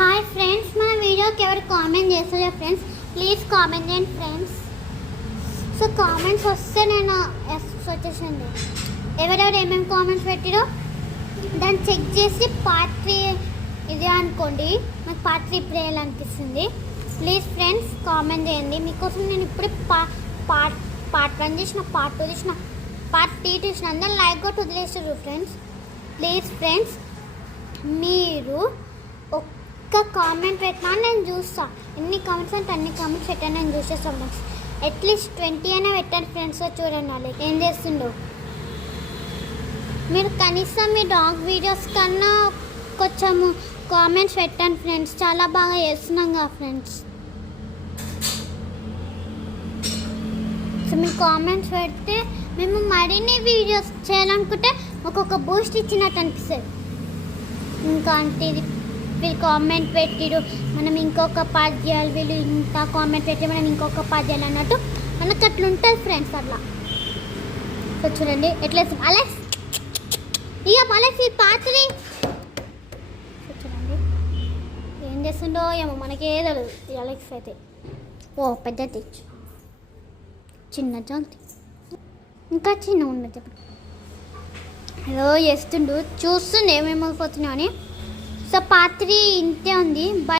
Hi friends, మన వీడియోకి ఎవరు కామెంట్ చేస్తలేరు ఫ్రెండ్స్. ప్లీజ్ కామెంట్ చేయండి ఫ్రెండ్స్. సో కామెంట్స్ వస్తే నేను వచ్చేసింది ఎవరెవరు ఏమేమి కామెంట్స్ పెట్టిరో దాన్ని చెక్ చేసి పార్ట్ 3 ఇది అనుకోండి. నాకు పార్ట్ 3 ఇప్పుడు వేయాలనిపిస్తుంది. ప్లీజ్ ఫ్రెండ్స్ కామెంట్ చేయండి. మీకోసం నేను ఇప్పుడు పార్ట్ 1 చేసిన, పార్ట్ 2 చేసిన, పార్ట్ 3 చేసిన. అందరూ లైక్ కొట్టి వదిలేస్తారు ఫ్రెండ్స్. ప్లీజ్ ఫ్రెండ్స్ మీరు ఒక్క కామెంట్ పెట్టినా నేను చూస్తా. ఎన్ని కామెంట్స్ అంటే అన్ని కామెంట్స్ పెట్టాను, నేను చూసేస్తాను ఫ్రెండ్స్. అట్లీస్ట్ 20 అయినా పెట్టండి ఫ్రెండ్స్. చూడండి వాళ్ళు ఏం చేస్తుండో. మీరు కనీసం మీ డాగ్ వీడియోస్ కన్నా కొంచెం కామెంట్స్ పెట్టండి ఫ్రెండ్స్. చాలా బాగా చేస్తున్నాం కదా ఫ్రెండ్స్. సో మీరు కామెంట్స్ పెడితే మేము మరిన్ని వీడియోస్ చేయాలనుకుంటే ఒక్కొక్క బూస్ట్ ఇచ్చినట్టు అనిపిస్తుంది. ఇంకా అంటే ఇది వీళ్ళు కామెంట్ పెట్టిరు, మనం ఇంకొక పార్ట్ చేయాలి, వీళ్ళు ఇంత కామెంట్ పెట్టి మనం ఇంకొక పార్ట్ చేయాలి అన్నట్టు మనకు అట్లా ఉంటుంది ఫ్రెండ్స్. అట్లా సో చూడండి ఎట్లా అలెక్స్ ఇక అలెక్స్ ఈ పార్ట్ 3 చూడండి ఏం చేస్తుండో ఏమో మనకే తెలియదు. ఈ అలెక్స్ అయితే ఓ పెద్ద తెచ్చు, చిన్న జాంతి ఇంకా చిన్న ఉన్నది. చెప్పండి ఏదో చేస్తుండు, చూస్తుండే ఏమేమి పోతున్నావు అని. సో పార్ట్ 3 ఇంతే ఉంది.